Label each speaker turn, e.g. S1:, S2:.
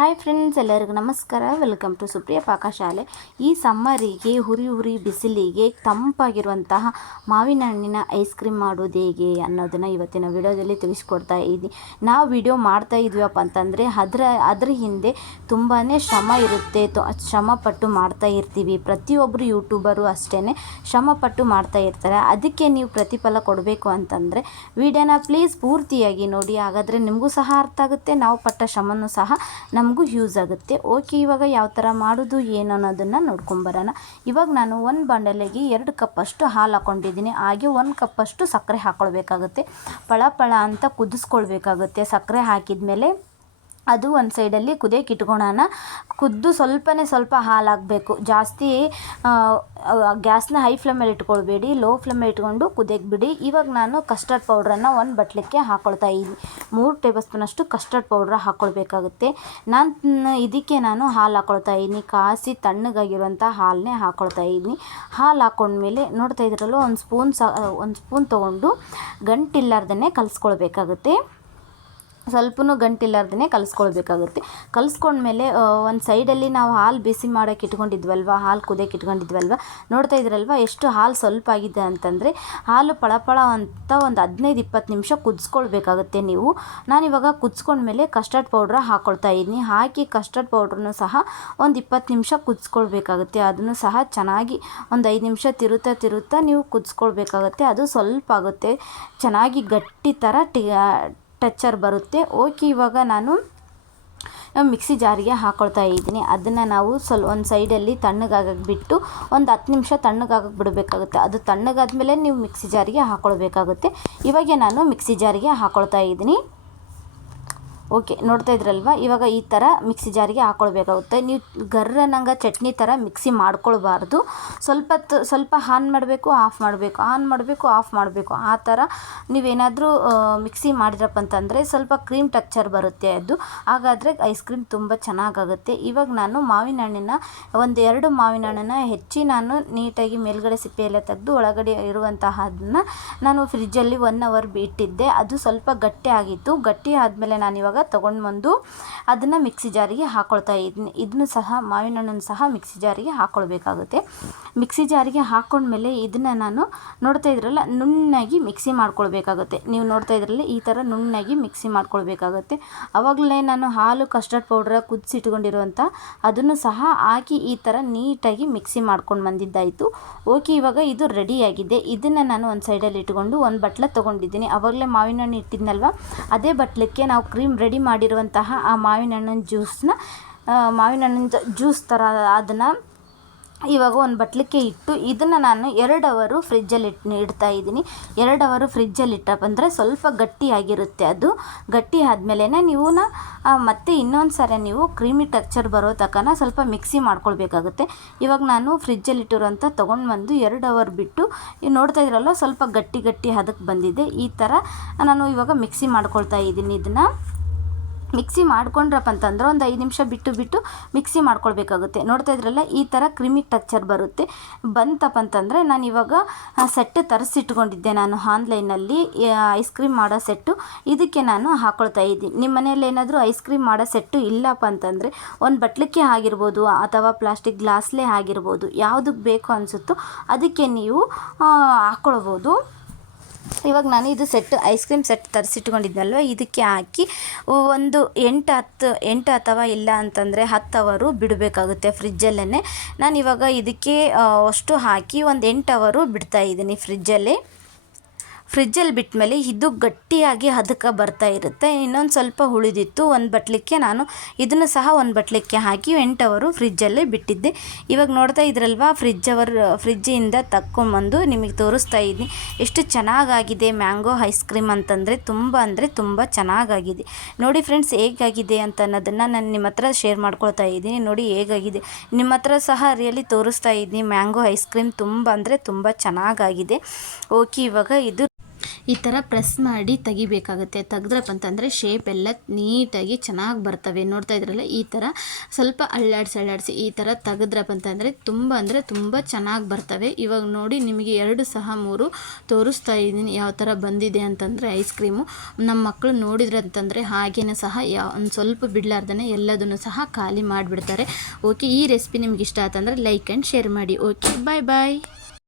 S1: Hi friends ಎಲ್ಲರಿಗೂ ನಮಸ್ಕಾರ. Welcome to Supriya ಪಾಕಶಾಲೆ ಈ ಸಮ್ಮರಿಗೆ ಹುರಿ ಹುರಿ ಬಿಸಿಲಿಗೆ ತಂಪಾಗಿರುವಂತಹ ಮಾವಿನ ಹಣ್ಣಿನ ಐಸ್ ಕ್ರೀಮ್ ಮಾಡೋದು ಹೇಗೆ ಅನ್ನೋದನ್ನು ಇವತ್ತಿನ ವಿಡಿಯೋದಲ್ಲಿ ತಿಳಿಸ್ಕೊಡ್ತಾ ಇದ್ದೀನಿ. ನಾವು ವಿಡಿಯೋ ಮಾಡ್ತಾ ಇದ್ವಪ್ಪ ಅಂತಂದರೆ, ಅದರ, ಅದ್ರ ಹಿಂದೆ ತುಂಬಾ ಶ್ರಮ ಇರುತ್ತೆ. ಶ್ರಮ ಪಟ್ಟು ಮಾಡ್ತಾ ಇರ್ತೀವಿ. ಪ್ರತಿಯೊಬ್ಬರು ಯೂಟ್ಯೂಬರು ಅಷ್ಟೇ ಶ್ರಮ ಪಟ್ಟು ಮಾಡ್ತಾ ಇರ್ತಾರೆ. ಅದಕ್ಕೆ ನೀವು ಪ್ರತಿಫಲ ಕೊಡಬೇಕು ಅಂತಂದರೆ ವಿಡಿಯೋನ ಪ್ಲೀಸ್ ಪೂರ್ತಿಯಾಗಿ ನೋಡಿ. ಹಾಗಾದರೆ ನಿಮಗೂ ಸಹ ಅರ್ಥ ಆಗುತ್ತೆ. ನಾವು ಪಟ್ಟ ಶ್ರಮನೂ ಸಹ ನಮಗೂ ಯೂಸ್ ಆಗುತ್ತೆ. ಓಕೆ ಇವಾಗ ಯಾವ ಥರ ಮಾಡೋದು, ಏನು ಅನ್ನೋದನ್ನು ನೋಡ್ಕೊಂಬರೋಣ ಇವಾಗ ನಾನು ಒಂದು ಬಾಂಡಲೆಗೆ ಎರಡು ಕಪ್ಪಷ್ಟು ಹಾಲು ಹಾಕ್ಕೊಂಡಿದ್ದೀನಿ ಹಾಗೆ ಒಂದು ಕಪ್ಪಷ್ಟು ಸಕ್ಕರೆ ಹಾಕ್ಕೊಳ್ಬೇಕಾಗುತ್ತೆ ಪಳ ಪಳ ಅಂತ ಕುದಿಸ್ಕೊಳ್ಬೇಕಾಗುತ್ತೆ ಸಕ್ಕರೆ ಹಾಕಿದ ಅದು ಒಂದು ಸೈಡಲ್ಲಿ ಕುದಿಯಕ್ಕೆ ಇಟ್ಕೊಳೋಣ ಕುದ್ದು ಸ್ವಲ್ಪನೇ ಸ್ವಲ್ಪ ಹಾಲಾಗಬೇಕು. ಜಾಸ್ತಿ ಗ್ಯಾಸ್ನ ಹೈ ಫ್ಲೇಮಲ್ಲಿ ಇಟ್ಕೊಳ್ಬೇಡಿ ಲೋ ಫ್ಲೇಮಲ್ಲಿ ಇಟ್ಕೊಂಡು ಕುದಿಯಕ್ಕೆ ಬಿಡಿ. ಇವಾಗ ನಾನು ಕಸ್ಟರ್ಡ್ ಪೌಡ್ರನ್ನು ಒಂದು ಬಟ್ಲಿಕ್ಕೆ ಹಾಕ್ಕೊಳ್ತಾ ಇದ್ದೀನಿ ಮೂರು ಟೇಬಲ್ ಸ್ಪೂನಷ್ಟು ಕಸ್ಟರ್ಡ್ ಪೌಡ್ರ್ ಹಾಕ್ಕೊಳ್ಬೇಕಾಗುತ್ತೆ ನಾನು, ಇದಕ್ಕೆ ನಾನು ಹಾಲು ಹಾಕ್ಕೊಳ್ತಾ ಇದ್ದೀನಿ ಕಾಸಿ ತಣ್ಣಗಾಗಿರುವಂಥ ಹಾಲನ್ನೇ ಹಾಕ್ಕೊಳ್ತಾ ಇದ್ದೀನಿ ಹಾಲು ಹಾಕ್ಕೊಂಡ್ಮೇಲೆ ನೋಡ್ತಾ ಇದ್ರಲ್ಲೂ ಒಂದು ಸ್ಪೂನ್ ಸ, ಒಂದು ಸ್ಪೂನ್ ತೊಗೊಂಡು ಗಂಟಿಲ್ಲಾರ್ದೇ ಕಲಿಸ್ಕೊಳ್ಬೇಕಾಗುತ್ತೆ. ಸ್ವಲ್ಪನೂ ಗಂಟಿಲ್ಲಾರ್ದೇ ಕಲಿಸ್ಕೊಳ್ಬೇಕಾಗುತ್ತೆ. ಕಲಿಸ್ಕೊಂಡ್ಮೇಲೆ ಒಂದು ಸೈಡಲ್ಲಿ ನಾವು ಹಾಲು ಬಿಸಿ ಮಾಡೋಕೆ ಇಟ್ಕೊಂಡಿದ್ವಲ್ವ, ಹಾಲು ಕುದಕ್ಕೆ ಇಟ್ಕೊಂಡಿದ್ವಲ್ವ, ನೋಡ್ತಾ ಇದ್ರಲ್ವ ಎಷ್ಟು ಹಾಲು ಸ್ವಲ್ಪ ಆಗಿದೆ ಅಂತಂದರೆ, ಹಾಲು ಪಳಪಳ ಅಂತ ಒಂದು ಹದಿನೈದು ಇಪ್ಪತ್ತು ನಿಮಿಷ ಕುದಿಸ್ಕೊಳ್ಬೇಕಾಗುತ್ತೆ ನೀವು. ನಾನಿವಾಗ ಕುದಿಸ್ಕೊಂಡ್ಮೇಲೆ ಕಸ್ಟರ್ಡ್ ಪೌಡ್ರ್ ಹಾಕ್ಕೊಳ್ತಾ ಇದ್ದೀನಿ ಹಾಕಿ ಕಸ್ಟರ್ಡ್ ಪೌಡ್ರನ್ನು ಸಹ ಒಂದು ಇಪ್ಪತ್ತು ನಿಮಿಷ ಕುದಿಸ್ಕೊಳ್ಬೇಕಾಗುತ್ತೆ. ಅದನ್ನು ಸಹ ಚೆನ್ನಾಗಿ ಒಂದು ಐದು ನಿಮಿಷ ತಿರುತ್ತಾ ತಿರುತ್ತಾ ನೀವು ಕುದಿಸ್ಕೊಳ್ಬೇಕಾಗುತ್ತೆ. ಅದು ಸ್ವಲ್ಪ ಆಗುತ್ತೆ ಚೆನ್ನಾಗಿ ಗಟ್ಟಿ ಥರ ಟಿ ಟಚ್ಚರ್ ಬರುತ್ತೆ. ಓಕೆ, ಇವಾಗ ನಾನು ಮಿಕ್ಸಿ ಜಾರಿಗೆ ಹಾಕ್ಕೊಳ್ತಾ ಇದ್ದೀನಿ. ಅದನ್ನು ನಾವು ಸ್ವಲ್ಪ ಒಂದು ಸೈಡಲ್ಲಿ ತಣ್ಣಗಾಗಕ್ಕೆ ಬಿಟ್ಟು ಒಂದು ಹತ್ತು ನಿಮಿಷ ತಣ್ಣಗಾಗಕ್ಕೆ ಬಿಡಬೇಕಾಗುತ್ತೆ. ಅದು ತಣ್ಣಗಾದ ಮೇಲೆ ನೀವು ಮಿಕ್ಸಿ ಜಾರಿಗೆ ಹಾಕ್ಕೊಳ್ಬೇಕಾಗುತ್ತೆ ಇವಾಗ ನಾನು ಮಿಕ್ಸಿ ಜಾರಿಗೆ ಹಾಕ್ಕೊಳ್ತಾ ಇದ್ದೀನಿ. ಓಕೆ, ನೋಡ್ತಾ ಇದ್ರಲ್ವ? ಇವಾಗ ಈ ಥರ ಮಿಕ್ಸಿ ಜಾರಿಗೆ ಹಾಕ್ಕೊಳ್ಬೇಕಾಗುತ್ತೆ ನೀವು ಗರ್ರನಂಗೆ ಚಟ್ನಿ ಥರ ಮಿಕ್ಸಿ ಮಾಡ್ಕೊಳ್ಬಾರ್ದು. ಸ್ವಲ್ಪ ಸ್ವಲ್ಪ ಆನ್ ಮಾಡಬೇಕು, ಆಫ್ ಮಾಡಬೇಕು. ಆನ್ ಮಾಡಬೇಕು, ಆಫ್ ಮಾಡಬೇಕು. ಆ ಥರ ನೀವೇನಾದರೂ ಮಿಕ್ಸಿ ಮಾಡಿರಪ್ಪ ಅಂತಂದರೆ ಸ್ವಲ್ಪ ಕ್ರೀಮ್ ಟಕ್ಚರ್ ಬರುತ್ತೆ ಅದು. ಹಾಗಾದರೆ ಐಸ್ ಕ್ರೀಮ್ ತುಂಬ ಚೆನ್ನಾಗಾಗುತ್ತೆ. ಇವಾಗ ನಾನು ಮಾವಿನ ಹಣ್ಣಿನ ಒಂದು ಎರಡು ಮಾವಿನ ಹಣ್ಣನ್ನು ಹೆಚ್ಚಿ ನಾನು ನೀಟಾಗಿ ಮೇಲ್ಗಡೆ ಸಿಪ್ಪೆಯೆಲ್ಲ ತೆಗೆದು ಒಳಗಡೆ ಇರುವಂತಹ ಅದನ್ನು ನಾನು ಫ್ರಿಜ್ಜಲ್ಲಿ ಒನ್ ಅವರ್ ಬಿಟ್ಟಿದ್ದೆ. ಅದು ಸ್ವಲ್ಪ ಗಟ್ಟಿ ಆಗಿತ್ತು. ಗಟ್ಟಿ ಆದಮೇಲೆ ನಾನು ಇವಾಗ ತೊಗೊಂಡು ಬಂದು ಅದನ್ನು ಮಿಕ್ಸಿ ಜಾರಿಗೆ ಹಾಕ್ಕೊಳ್ತಾ ಇದ್ದೀನಿ ಇದನ್ನು ಸಹ ಮಾವಿನ ಹಣ್ಣನ್ನು ಸಹ ಮಿಕ್ಸಿ ಜಾರಿಗೆ ಹಾಕ್ಕೊಳ್ಬೇಕಾಗುತ್ತೆ ಮಿಕ್ಸಿ ಜಾರಿಗೆ ಹಾಕ್ಕೊಂಡ್ಮೇಲೆ ಇದನ್ನು ನಾನು ನೋಡ್ತಾ ಇದ್ರಲ್ಲ, ನುಣ್ಣಾಗಿ ಮಿಕ್ಸಿ ಮಾಡ್ಕೊಳ್ಬೇಕಾಗುತ್ತೆ. ನೀವು ನೋಡ್ತಾ ಇದ್ರಲ್ಲ, ಈ ಥರ ನುಣ್ಣಾಗಿ ಮಿಕ್ಸಿ ಮಾಡ್ಕೊಳ್ಬೇಕಾಗುತ್ತೆ. ಆವಾಗಲೇ ನಾನು ಹಾಲು, ಕಸ್ಟರ್ಡ್ ಪೌಡ್ರ ಕುದಿಸಿಟ್ಕೊಂಡಿರುವಂಥ ಅದನ್ನು ಸಹ ಹಾಕಿ ಈ ಥರ ನೀಟಾಗಿ ಮಿಕ್ಸಿ ಮಾಡ್ಕೊಂಡು ಬಂದಿದ್ದಾಯಿತು. ಓಕೆ, ಇವಾಗ ಇದು ರೆಡಿಯಾಗಿದೆ. ಇದನ್ನು ನಾನು ಒಂದು ಸೈಡಲ್ಲಿ ಇಟ್ಕೊಂಡು ಒಂದು ಬಟ್ಲ ತೊಗೊಂಡಿದ್ದೀನಿ. ಆವಾಗಲೇ ಮಾವಿನ ಹಣ್ಣು ಇಟ್ಟಿದ್ನಲ್ವ, ಅದೇ ಬಟ್ಲಕ್ಕೆ ನಾವು ಕ್ರೀಮ್ ರೆಡಿ ಮಾಡಿರುವಂತಹ ಆ ಮಾವಿನ ಹಣ್ಣಿನ ಜ್ಯೂಸ್ನ ಮಾವಿನ ಹಣ್ಣಿನ ಜ್ಯೂಸ್ ಥರ ಅದನ್ನು ಇವಾಗ ಒಂದು ಬಟ್ಲಿಕ್ಕೆ ಇಟ್ಟು ಇದನ್ನು ನಾನು ಎರಡು ಅವರು ಫ್ರಿಜ್ಜಲ್ಲಿ ಇಟ್ಟು ಇಡ್ತಾ ಇದ್ದೀನಿ. ಎರಡು ಅವರು ಫ್ರಿಜ್ಜಲ್ಲಿ ಇಟ್ಟಪ್ಪ ಅಂದರೆ ಸ್ವಲ್ಪ ಗಟ್ಟಿಯಾಗಿರುತ್ತೆ ಅದು. ಗಟ್ಟಿ ಆದಮೇಲೆ ನೀವು ಮತ್ತೆ ಇನ್ನೊಂದು ಸಾರಿ ನೀವು ಕ್ರೀಮಿ ಟೆಕ್ಚರ್ ಬರೋ ತಕ್ಕನ ಸ್ವಲ್ಪ ಮಿಕ್ಸಿ ಮಾಡ್ಕೊಳ್ಬೇಕಾಗುತ್ತೆ. ಇವಾಗ ನಾನು ಫ್ರಿಜ್ಜಲ್ಲಿ ಇಟ್ಟಿರೋಂಥ ತೊಗೊಂಡು ಬಂದು ಎರಡು ಅವರ್ ಬಿಟ್ಟು ನೋಡ್ತಾ ಇದ್ರಲ್ಲ ಸ್ವಲ್ಪ ಗಟ್ಟಿ ಗಟ್ಟಿ ಅದಕ್ಕೆ ಬಂದಿದೆ. ಈ ಥರ ನಾನು ಇವಾಗ ಮಿಕ್ಸಿ ಮಾಡ್ಕೊಳ್ತಾ ಇದ್ದೀನಿ ಇದನ್ನು. ಮಿಕ್ಸಿ ಮಾಡ್ಕೊಂಡ್ರಪ್ಪ ಅಂತಂದ್ರೆ ಒಂದು ಐದು ನಿಮಿಷ ಬಿಟ್ಟು ಬಿಟ್ಟು ಮಿಕ್ಸಿ ಮಾಡ್ಕೊಳ್ಬೇಕಾಗುತ್ತೆ. ನೋಡ್ತಾ ಇದ್ರಲ್ಲ, ಈ ಥರ ಕ್ರಿಮಿ ಟಚ್ಚರ್ ಬರುತ್ತೆ. ಬಂತಪ್ಪ ಅಂತಂದರೆ ನಾನು ಇವಾಗ ಸೆಟ್ ತರಿಸಿಟ್ಕೊಂಡಿದ್ದೆ ನಾನು ಆನ್ಲೈನಲ್ಲಿ ಐಸ್ ಕ್ರೀಮ್ ಮಾಡೋ ಸೆಟ್ಟು ಇದಕ್ಕೆ ನಾನು ಹಾಕ್ಕೊಳ್ತಾ ಇದ್ದೀನಿ. ನಿಮ್ಮ ಮನೇಲಿ ಏನಾದರೂ ಐಸ್ ಕ್ರೀಮ್ ಮಾಡೋ ಸೆಟ್ಟು ಇಲ್ಲಪ್ಪ ಅಂತಂದರೆ, ಒಂದು ಬಟ್ಲಕ್ಕೆ ಆಗಿರ್ಬೋದು, ಅಥವಾ ಪ್ಲಾಸ್ಟಿಕ್ ಗ್ಲಾಸ್ಲೇ ಆಗಿರ್ಬೋದು ಯಾವುದಕ್ಕೆ ಬೇಕು ಅನಿಸುತ್ತೋ ಅದಕ್ಕೆ ನೀವು ಹಾಕ್ಕೊಳ್ಬೋದು ಇವಾಗ ನಾನು ಇದು ಸೆಟ್, ಐಸ್ ಕ್ರೀಮ್ ಸೆಟ್ ತರಿಸಿಟ್ಕೊಂಡಿದ್ನಲ್ವ ಇದಕ್ಕೆ ಹಾಕಿ ಒಂದು ಎಂಟು ಹತ್ತು, ಎಂಟು ಅಥವಾ ಇಲ್ಲ ಅಂತಂದರೆ ಹತ್ತು ಅವರು ಬಿಡಬೇಕಾಗುತ್ತೆ ಫ್ರಿಜ್ಜಲ್ಲೇ ನಾನು ಇವಾಗ ಇದಕ್ಕೆ ಅಷ್ಟು ಹಾಕಿ ಒಂದು ಎಂಟು ಅವರು ಬಿಡ್ತಾ ಇದ್ದೀನಿ ಫ್ರಿಜ್ಜಲ್ಲಿ. ಫ್ರಿಜ್ಜಲ್ಲಿ ಬಿಟ್ಟಮೇಲೆ ಇದು ಗಟ್ಟಿಯಾಗಿ ಹದಕ್ಕೆ ಬರ್ತಾ ಇರುತ್ತೆ. ಇನ್ನೊಂದು ಸ್ವಲ್ಪ ಉಳಿದಿತ್ತು ಒಂದು ಬಟ್ಲಿಕ್ಕೆ ನಾನು ಇದನ್ನು ಸಹ ಒಂದು ಬಟ್ಲಿಕ್ಕೆ ಹಾಕಿ ಎಂಟು ಅವರು ಫ್ರಿಜ್ಜಲ್ಲೇ ಬಿಟ್ಟಿದ್ದೆ. ಇವಾಗ ನೋಡ್ತಾ ಇದ್ರಲ್ವಾ ಫ್ರಿಜ್ ಅವರ್ ಫ್ರಿಜ್ಜಿಂದ ತಕ್ಕೊಂಬಂದು ನಿಮಗೆ ತೋರಿಸ್ತಾ ಇದ್ದೀನಿ. ಎಷ್ಟು ಚೆನ್ನಾಗಾಗಿದೆ ಮ್ಯಾಂಗೋ ಐಸ್ ಕ್ರೀಮ್ ಅಂತಂದರೆ ತುಂಬ ಅಂದರೆ ತುಂಬ ಚೆನ್ನಾಗಾಗಿದೆ. ನೋಡಿ ಫ್ರೆಂಡ್ಸ್, ಹೇಗಾಗಿದೆ ಅಂತ ಅನ್ನೋದನ್ನು ನಾನು ನಿಮ್ಮ ಹತ್ರ ಶೇರ್ ಮಾಡ್ಕೊಳ್ತಾ ಇದ್ದೀನಿ. ನೋಡಿ ಹೇಗಾಗಿದೆ. ನಿಮ್ಮ ಹತ್ರ ಸಹ ರಿಯಲಿ ತೋರಿಸ್ತಾ ಇದ್ದೀನಿ, ಮ್ಯಾಂಗೋ ಐಸ್ ಕ್ರೀಮ್ ತುಂಬ ಅಂದರೆ ತುಂಬ ಚೆನ್ನಾಗಾಗಿದೆ. ಓಕೆ, ಇವಾಗ ಇದು ಈ ಥರ ಪ್ರೆಸ್ ಮಾಡಿ ತೆಗಿಬೇಕಾಗುತ್ತೆ. ತೆಗೆದ್ರಪ್ಪ ಅಂತಂದರೆ ಶೇಪ್ ಎಲ್ಲ ನೀಟಾಗಿ ಚೆನ್ನಾಗಿ ಬರ್ತವೆ. ನೋಡ್ತಾ ಇದ್ರಲ್ಲ, ಈ ಥರ ಸ್ವಲ್ಪ ಅಳ್ಳಾಡಿಸಿ ಅಳ್ಳಾಡಿಸಿ ಈ ಥರ ತೆಗೆದ್ರಪ್ಪ ಅಂತಂದರೆ ತುಂಬ ಅಂದರೆ ತುಂಬ ಚೆನ್ನಾಗಿ ಬರ್ತವೆ. ಇವಾಗ ನೋಡಿ ನಿಮಗೆ ಎರಡು ಸಹ ಮೂರು ತೋರಿಸ್ತಾ ಇದ್ದೀನಿ ಯಾವ ಥರ ಬಂದಿದೆ ಅಂತಂದರೆ ಐಸ್ ಕ್ರೀಮು ನಮ್ಮ ಮಕ್ಕಳು ನೋಡಿದ್ರೆ ಅಂತಂದರೆ ಹಾಗೇನೆ ಸಹ ಯಾ, ಒಂದು ಸ್ವಲ್ಪ ಬಿಡಲಾರ್ದೇ ಎಲ್ಲದನ್ನು ಸಹ ಖಾಲಿ ಮಾಡಿಬಿಡ್ತಾರೆ. ಓಕೆ ಈ ರೆಸಿಪಿ ನಿಮ್ಗೆ ಇಷ್ಟ ಆಯ್ತಂದ್ರೆ ಲೈಕ್ ಆ್ಯಂಡ್ ಶೇರ್ ಮಾಡಿ. Okay bye bye